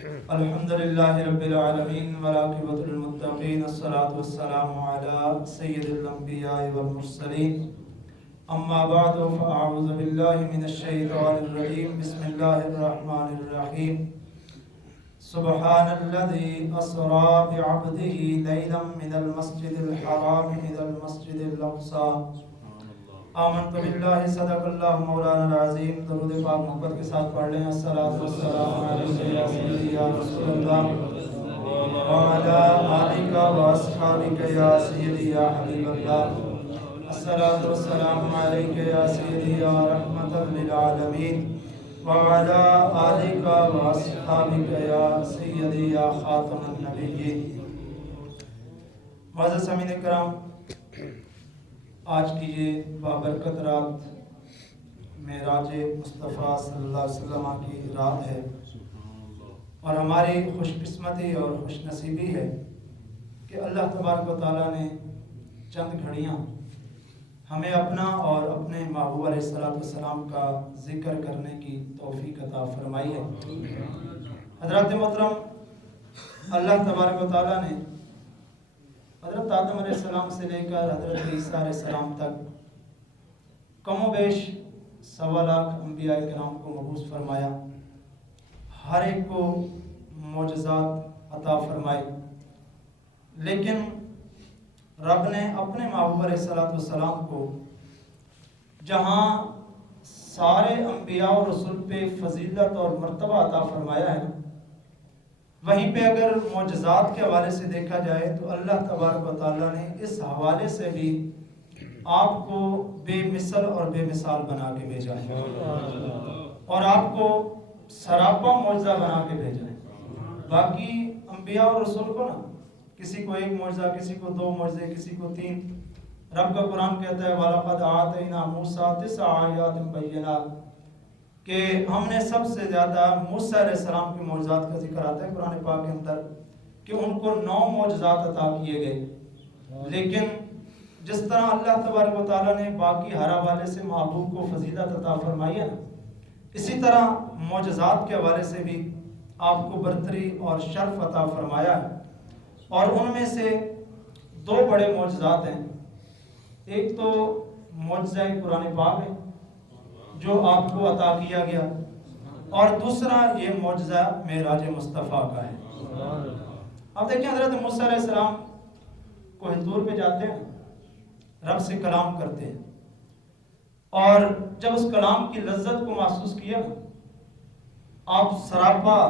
الحمد للہ رب العالمین والعاقبۃ للمتقین الصلاۃ والسلام علی سید الانبیاء والمرسلین اما بعد فاعوذ باللہ من الشیطان الرجیم بسم اللہ الرحمن الرحیم سبحان الذی اسری بعبدہ لیلا من المسجد الحرام الى المسجد الاقصی آمنت باللہ صدق اللہ مولانا العظیم. درود پاک محبت کے ساتھ پڑھ لیں. الصلاۃ والسلام علیک یا سیدی یا رسول اللہ وعلی آلک واصحابک یا سیدی یا حبیب اللہ. الصلاۃ والسلام علیک یا سیدی یا رحمۃ للعالمین وعلی آلک واصحابک یا سیدی یا خاتم النبیین. معزز سامعین کرام، آج کی یہ بابرکت رات معراج مصطفیٰ صلی اللہ علیہ وسلم کی رات ہے، اور ہماری خوش قسمتی اور خوش نصیبی ہے کہ اللہ تبارک و تعالیٰ نے چند گھڑیاں ہمیں اپنا اور اپنے محبوب علیہ السلام کا ذکر کرنے کی توفیق عطا فرمائی ہے. حضرات محترم، اللہ تبارک و تعالیٰ نے حضرت آدم علیہ السلام سے لے کر حضرت عیسیٰ علیہ السلام تک کم و بیش 1.25 لاکھ انبیاء کرام کو مبعوث فرمایا. ہر ایک کو معجزات عطا فرمائے، لیکن رب نے اپنے محبوب علیہ السلام کو جہاں سارے انبیاء اور رسول پہ فضیلت اور مرتبہ عطا فرمایا ہے، وہیں پہ اگر معجزات کے حوالے سے دیکھا جائے تو اللہ تبارک و تعالیٰ نے اس حوالے سے بھی آپ کو بے مثل اور بے مثال بنا کے بھیجا ہے، اور آپ کو سراپا معجزہ بنا کے بھیجا ہے. باقی انبیاء اور رسول کو نا کسی کو 1 معجزہ، کسی کو 2 معجزے، کسی کو 3. رب کا قرآن کہتا ہے وَلَقَدْ آتَيْنَا مُوسَىٰ 9 آیَاتٍ بَيِّنَاتٍ، کہ ہم نے سب سے زیادہ موسیٰ علیہ السلام کے معجزات کا ذکر آتا ہے قرآن پاک کے اندر کہ ان کو 9 معجزات عطا کیے گئے. لیکن جس طرح اللہ تبارک و تعالیٰ نے باقی ہر حوالے سے محبوب کو فضیلت عطا فرمائی ہے نا، اسی طرح معجزات کے حوالے سے بھی آپ کو برتری اور شرف عطا فرمایا ہے. اور ان میں سے 2 بڑے معجزات ہیں. ایک تو معجزہ قرآن پاک ہے جو آپ کو عطا کیا گیا، اور دوسرا یہ معجزہ معراج مصطفیٰ کا ہے. اب دیکھیں، حضرت موسیٰ علیہ السلام کوہ طور پہ جاتے ہیں، رب سے کلام کرتے ہیں، اور جب اس کلام کی لذت کو محسوس کیا، آپ سراپا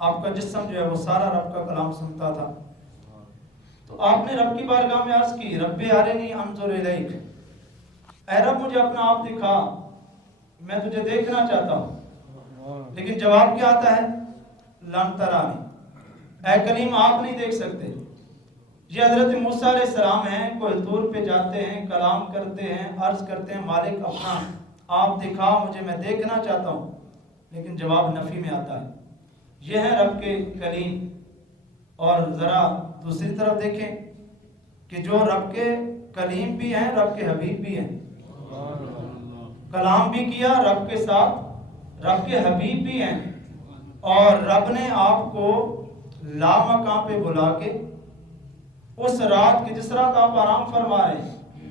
آپ کا جسم جو ہے وہ سارا رب کا کلام سنتا تھا. تو آپ نے رب کی بارگاہ میں عرض کی رب ارنی انظر الیک، اے رب مجھے اپنا آپ دکھا، میں تجھے دیکھنا چاہتا ہوں. لیکن جواب کیا آتا ہے؟ لن ترانی، اے کلیم آپ نہیں دیکھ سکتے. یہ حضرت موسیٰ علیہ السلام ہیں، کوہ طور پہ جاتے ہیں، کلام کرتے ہیں، عرض کرتے ہیں مالک اپنا آپ دکھا مجھے، میں دیکھنا چاہتا ہوں. لیکن جواب نفی میں آتا ہے. یہ ہے رب کے کلیم. اور ذرا دوسری طرف دیکھیں کہ جو رب کے کلیم بھی ہیں، رب کے حبیب بھی ہیں. کلام بھی کیا رب کے ساتھ، رب کے حبیب بھی ہیں، اور رب نے آپ کو لامکان پہ بلا کے اس رات کی جس رات آپ آرام فرما رہے ہیں،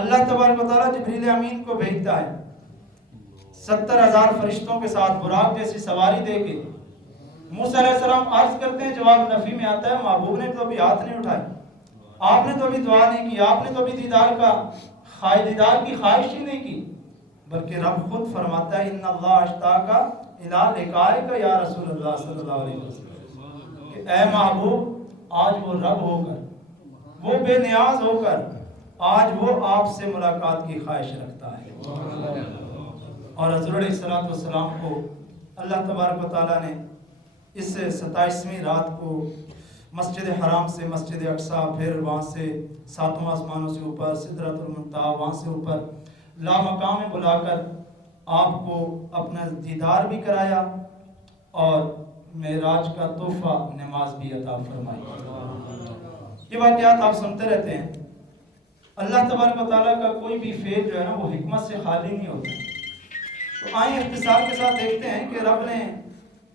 اللہ تبارک و تعالیٰ جبریل امین کو بھیجتا ہے 70,000 فرشتوں کے ساتھ براق جیسی سواری دے کے. موسیٰ علیہ السلام عرض کرتے ہیں، جواب نفی میں آتا ہے. محبوب نے تو ابھی ہاتھ نہیں اٹھائے، آپ نے تو ابھی دعا نہیں کی، آپ نے تو ابھی دیدار کی خواہش ہی نہیں کی، بلکہ رب خود فرماتا ہے ان اللہ اشتاق الی لقائک یا رسول اللہ صلی اللہ علیہ وسلم، کہ اے محبوب آج وہ رب ہو کر، وہ بے نیاز ہو کر، آج وہ آپ سے ملاقات کی خواہش رکھتا ہے. اور حضور علیہ السلام کو اللہ تبارک و تعالیٰ نے اس 27ویں رات کو مسجد حرام سے مسجد اقصیٰ، پھر وہاں سے 7 آسمانوں سے اوپر سدرۃ المنتہا، وہاں سے اوپر لامقام میں بلا کر آپ کو اپنا دیدار بھی کرایا، اور معراج کا تحفہ نماز بھی عطا فرمائی. یہ واقعات آپ سنتے رہتے ہیں. اللہ تبارک و تعالیٰ کا کوئی بھی فعل جو ہے نا وہ حکمت سے خالی نہیں ہوتا. تو آئیں اختصار کے ساتھ دیکھتے ہیں کہ رب نے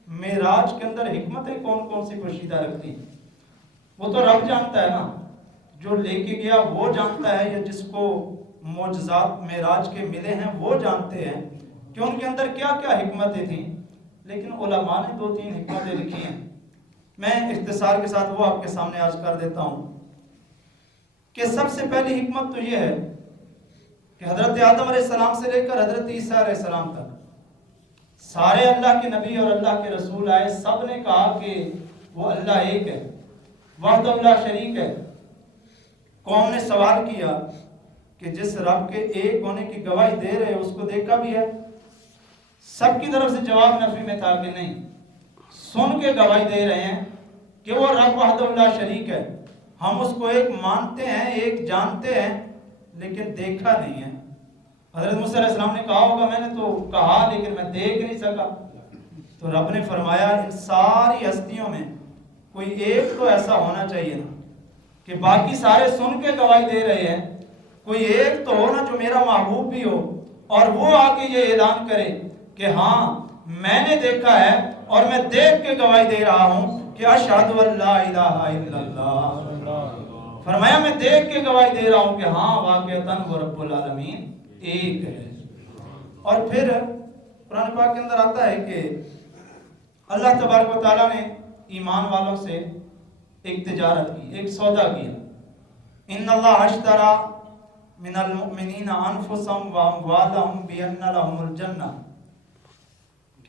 معراج کے اندر حکمتیں کون کون سی پوشیدہ رکھتی ہیں وہ تو رب جانتا ہے نا، جو لے کے گیا وہ جانتا ہے، یا جس کو معجزات معراج کے ملے ہیں وہ جانتے ہیں کہ ان کے اندر کیا کیا حکمتیں تھیں۔ لیکن علماء نے 2-3 حکمتیں لکھی ہیں، میں اختصار کے ساتھ وہ آپ کے سامنے آج کر دیتا ہوں کہ سب سے پہلی حکمت تو یہ ہے کہ حضرت آدم علیہ السلام سے لے کر حضرت عیسیٰ علیہ السلام تک سارے اللہ کے نبی اور اللہ کے رسول آئے، سب نے کہا کہ وہ اللہ ایک ہے، وحدہ لا شریک ہے۔ قوم نے سوال کیا کہ جس رب کے ایک ہونے کی گواہی دے رہے اس کو دیکھا بھی ہے؟ سب کی طرف سے جواب نفی میں تھا کہ نہیں، سن کے گواہی دے رہے ہیں کہ وہ رب وحدہ لا شریک ہے، ہم اس کو ایک مانتے ہیں، ایک جانتے ہیں، لیکن دیکھا نہیں ہے۔ حضرت موسیٰ علیہ السلام نے کہا ہوگا میں نے تو کہا لیکن میں دیکھ نہیں سکا، تو رب نے فرمایا ان ساری ہستیوں میں کوئی ایک تو ایسا ہونا چاہیے نا کہ باقی سارے سن کے گواہی دے رہے ہیں، کوئی ایک تو ہو نا جو میرا محبوب بھی ہو اور وہ آ کے یہ اعلان کرے کہ ہاں میں نے دیکھا ہے اور میں دیکھ کے گواہی دے رہا ہوں کہ اشہد ان لا الہ الا اللہ، فرمایا میں دیکھ کے گواہی دے رہا ہوں کہ ہاں واقعتاً وہ رب العالمین ایک ہے۔ اور پھر قرآن پاک کے اندر آتا ہے کہ اللہ تبارک و تعالیٰ نے ایمان والوں سے ایک تجارت کی، ایک سودا کیا، ان اللہ اشترى من المؤمنین انفسهم واموالهم بان لهم الجنہ۔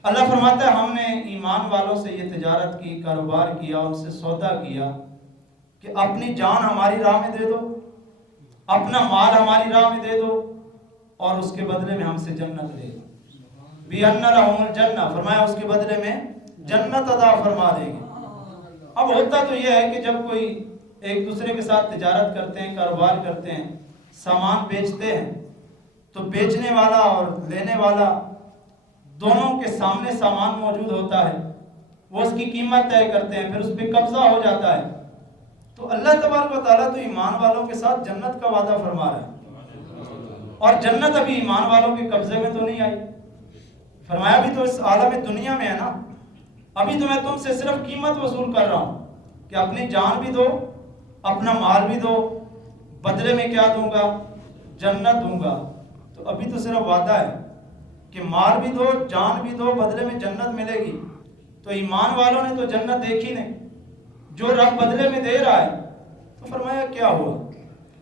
اللہ فرماتا ہے ہم نے ایمان والوں سے یہ تجارت کی، کاروبار کیا، ان سے سودا کیا کہ اپنی جان ہماری راہ میں دے دو، اپنا مال ہماری راہ میں دے دو اور اس کے بدلے میں ہم سے جنت لے دو، بِأَنَّ لَهُمُ الْجَنَّةَ، فرمایا اس کے بدلے میں جنت عطا فرما دیں گے۔ اب ہوتا تو یہ ہے کہ جب کوئی ایک دوسرے کے ساتھ تجارت کرتے ہیں، کاروبار کرتے ہیں، سامان بیچتے ہیں، تو بیچنے والا اور لینے والا دونوں کے سامنے سامان موجود ہوتا ہے، وہ اس کی قیمت طے کرتے ہیں، پھر اس پہ قبضہ ہو جاتا ہے۔ تو اللہ تبارک و تعالیٰ تو ایمان والوں کے ساتھ جنت کا وعدہ فرما رہا ہے، اور جنت ابھی ایمان والوں کے قبضے میں تو نہیں آئی، فرمایا بھی تو اس عالم دنیا میں ہے نا، ابھی تو میں تم سے صرف قیمت وصول کر رہا ہوں کہ اپنی جان بھی دو، اپنا مال بھی دو، بدلے میں کیا دوں گا؟ جنت دوں گا۔ تو ابھی تو صرف وعدہ ہے کہ مال بھی دو، جان بھی دو، بدلے میں جنت ملے گی۔ تو ایمان والوں نے تو جنت دیکھی نہیں، جو رب بدلے میں دے رہا ہے، تو فرمایا کیا ہوا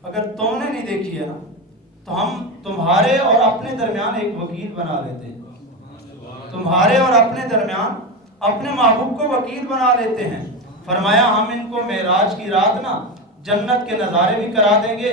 اگر تم نے نہیں دیکھی ہے نا تو ہم تمہارے اور اپنے درمیان ایک وکیل بنا لیتے ہیں، تمہارے اور اپنے درمیان اپنے محبوب کو وکیل بنا لیتے ہیں۔ فرمایا ہم ان کو معراج کی رات نا جنت کے نظارے بھی کرا دیں گے،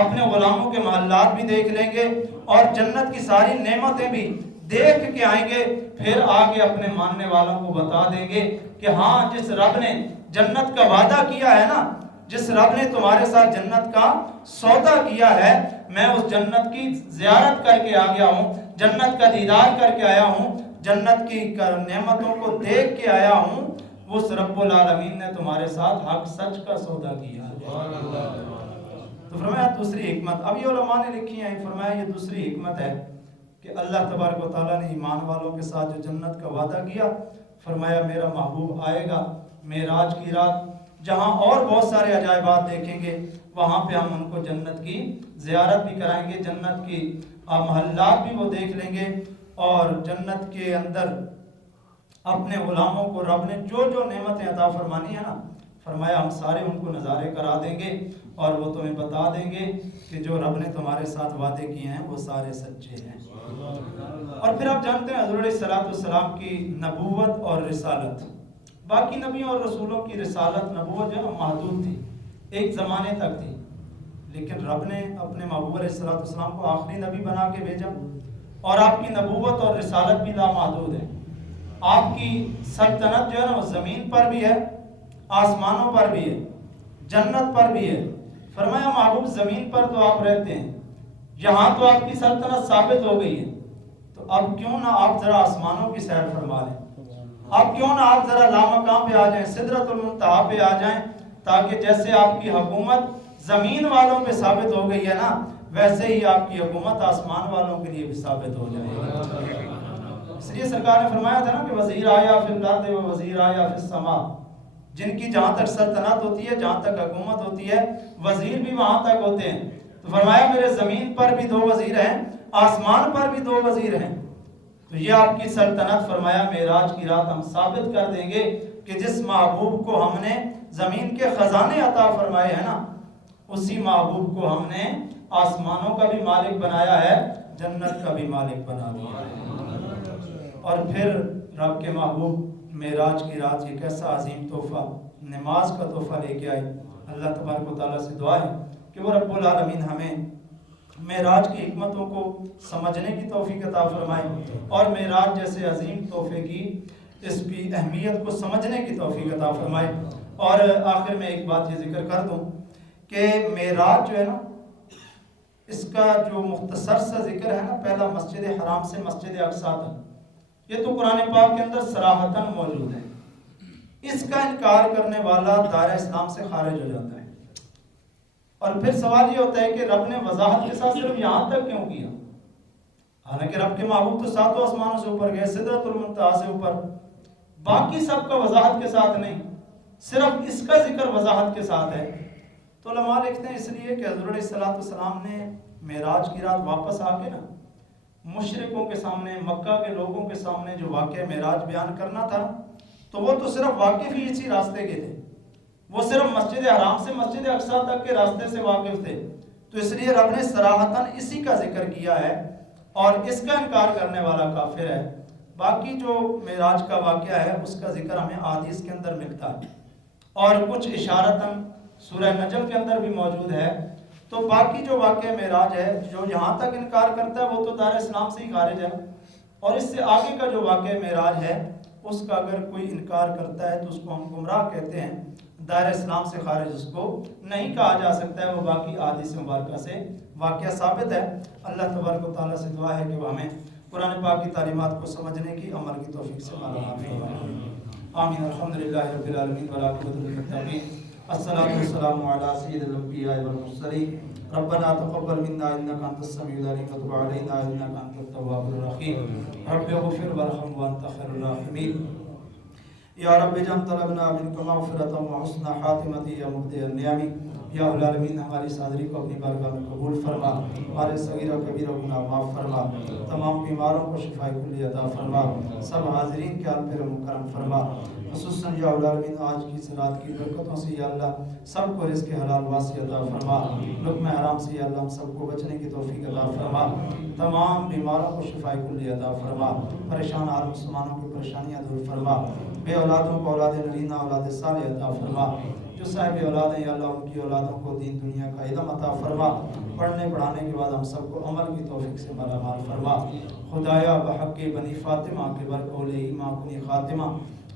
اپنے غلاموں کے محلات بھی دیکھ لیں گے اور جنت کی ساری نعمتیں بھی دیکھ کے آئیں گے، پھر آگے اپنے ماننے والوں کو بتا دیں گے کہ ہاں جس رب نے جنت کا وعدہ کیا ہے نا، جس رب نے تمہارے ساتھ جنت کا سودا کیا ہے، میں اس جنت کی زیارت کر کے آ گیا ہوں، جنت کا دیدار کر کے آیا ہوں، جنت کی نعمتوں کو دیکھ کے آیا ہوں، اس رب العالمین نے تمہارے ساتھ حق سچ کا سودا کیا ہے۔ تو فرمایا دوسری حکمت، اب یہ علماء نے لکھی ہیں، فرمایا یہ دوسری حکمت ہے کہ اللہ تبارک و تعالیٰ نے ایمان والوں کے ساتھ جو جنت کا وعدہ کیا، فرمایا میرا محبوب آئے گا معراج کی رات، جہاں اور بہت سارے عجائبات دیکھیں گے، وہاں پہ ہم ان کو جنت کی زیارت بھی کرائیں گے، جنت کی محلات بھی وہ دیکھ لیں گے، اور جنت کے اندر اپنے غلاموں کو رب نے جو جو نعمتیں عطا فرمانی ہے نا، فرمایا ہم سارے ان کو نظارے کرا دیں گے اور وہ تمہیں بتا دیں گے کہ جو رب نے تمہارے ساتھ وعدے کیے ہیں وہ سارے سچے ہیں۔ اور پھر آپ جانتے ہیں حضور علیہ الصلوۃ والسلام کی نبوت اور رسالت، باقی نبیوں اور رسولوں کی رسالت نبوت جو ہے محدود تھی، ایک زمانے تک تھی، لیکن رب نے اپنے محبوب علیہ الصلوۃ والسلام کو آخری نبی بنا کے بھیجا، اور آپ کی نبوت اور رسالت بھی لامحدود ہے۔ آپ کی سلطنت جو ہے نا وہ زمین پر بھی ہے، آسمانوں پر بھی ہے، جنت پر بھی ہے۔ فرمایا محبوب زمین پر تو آپ رہتے ہیں، یہاں تو آپ کی سلطنت ثابت ہو گئی ہے، تو اب کیوں نہ آپ ذرا آسمانوں کی سیر فرما لیں، اب کیوں نہ آپ ذرا لامکان پہ آ جائیں، سدرۃ المنتہا پہ آ جائیں، تاکہ جیسے آپ کی حکومت زمین والوں پہ ثابت ہو گئی ہے نا، ویسے ہی آپ کی حکومت آسمان والوں کے لیے بھی ثابت ہو جائے گی۔ اس لیے سرکار نے فرمایا تھا نا کہ وزیر آیا فی الارض و وزیر آیا فی السماء، جن کی جہاں تک سلطنت ہوتی ہے، جہاں تک حکومت ہوتی ہے، وزیر بھی وہاں تک ہوتے ہیں. تو فرمایا میرے زمین پر بھی 2 وزیر ہیں، آسمان پر بھی 2 وزیر ہیں. تو یہ آپ کی سلطنت فرمایا معراج کی رات ہم ثابت کر دیں گے کہ جس محبوب کو ہم نے زمین کے خزانے عطا فرمائے ہیں نا، اسی محبوب کو ہم نے آسمانوں کا بھی مالک بنایا ہے، جنت کا بھی مالک بنا دیا ہے. اور پھر رب کے محبوب معراج کی رات یہ کیسا عظیم تحفہ، نماز کا تحفہ لے کے آئے. اللہ تبارک و تعالیٰ سے دعا ہے کہ وہ رب العالمین ہمیں معراج کی حکمتوں کو سمجھنے کی توفیق عطا فرمائے، اور معراج جیسے عظیم تحفے کی اس کی اہمیت کو سمجھنے کی توفیق عطا فرمائے. اور آخر میں ایک بات یہ ذکر کر دوں کہ معراج جو ہے نا، اس کا جو مختصر سا ذکر ہے نا، پہلا مسجد حرام سے مسجد اقصیٰ تک، یہ تو قرآن پاک کے اندر صراحتاً موجود ہے. اس کا انکار کرنے والا دائرہ اسلام سے خارج ہو جاتا ہے. اور پھر سوال یہ ہوتا ہے کہ رب نے وضاحت کے ساتھ صرف یہاں تک کیوں کیا؟ حالانکہ رب کے محبوب تو 7 آسمانوں سے اوپر گئے، سدرۃ المنتہا سے اوپر، باقی سب کا وضاحت کے ساتھ نہیں، صرف اس کا ذکر وضاحت کے ساتھ ہے. تو علماء لکھتے ہیں اس لیے کہ حضور علیہ السلام نے معراج کی رات واپس آ کے نا مشرکوں کے سامنے، مکہ کے لوگوں کے سامنے جو واقعہ معراج بیان کرنا تھا، تو وہ تو صرف واقف ہی اسی راستے کے تھے، وہ صرف مسجد حرام سے مسجد اقصیٰ تک کے راستے سے واقف تھے. تو اس لیے رب نے صراحتاً اسی کا ذکر کیا ہے، اور اس کا انکار کرنے والا کافر ہے. باقی جو معراج کا واقعہ ہے اس کا ذکر ہمیں احادیث کے اندر ملتا ہے، اور کچھ اشارتاً سورہ نجم کے اندر بھی موجود ہے. تو باقی جو واقعہ معراج ہے، جو یہاں تک انکار کرتا ہے وہ تو دار اسلام سے ہی خارج ہے، اور اس سے آگے کا جو واقعہ معراج ہے اس کا اگر کوئی انکار کرتا ہے تو اس کو ہم گمراہ کہتے ہیں، دائرہ اسلام سے خارج اس کو نہیں کہا جا سکتا ہے. وہ باقی احادیث مبارکہ سے واقعہ ثابت ہے. اللہ تبارک و تعالیٰ سے دعا ہے کہ وہ ہمیں قرآن پاک کی تعلیمات کو سمجھنے کی، عمل کی توفیق سے مالا مال. آمین. الحمدللہ رب العالمین والعاقبۃ للمتقین، الصلاۃ والسلام علی سید الانبیاء والمرسلین. ربنا تقبل منا انك انت السميع العليم وتب علينا انك انت التواب الرحيم. رب اغفر وارحم وانت خير الراحمين. یا رب جم طلبنا منك مغفرة وحسن خاتمة یا مبدع النعم. یا العالمین ہماری صادری کو اپنی بارگاہ میں قبول فرما، ہمارے صغیر و کبیر و گناہ معاف فرما، تمام بیماروں کو شفاء کلی عطا فرما، سب حاضرین کے حال پر مکرم فرما. خصوصاً یا العالمین آج کی صلات کی برکتوں سے یا اللہ سب کو رزق حلال واسع عطا فرما، لقمہ حرام سے یا اللہ ہم سب کو بچنے کی توفیق عطا فرما، تمام بیماروں کو شفاء کلی عطا فرما، پریشان حال مسلمانوں کی پریشانیاں دور فرما، بے اولادوں کو اولاد نرینہ اولاد صالح عطا فرما. جو صاحب اولاد ہیں یا اللہ ان کی اولادوں کو دین دنیا کا علم عطا فرما، پڑھنے پڑھانے کے بعد ہم سب کو عمل کی توفیق سے مالا مال فرما. خدایا بحق بنی فاطمہ کے برکول ایماں کنی خاتمہ،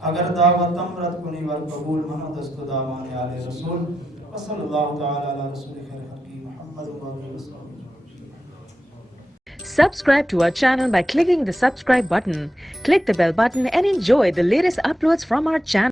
اگر دعوت امرت کنی ور قبول منو دست دامان آل رسول. وصلی اللہ تعالی علی رسول خیر خلقی محمد و علیہ وسلم. Subscribe to our channel by clicking the subscribe button. Click the bell button and enjoy the latest uploads from our channel.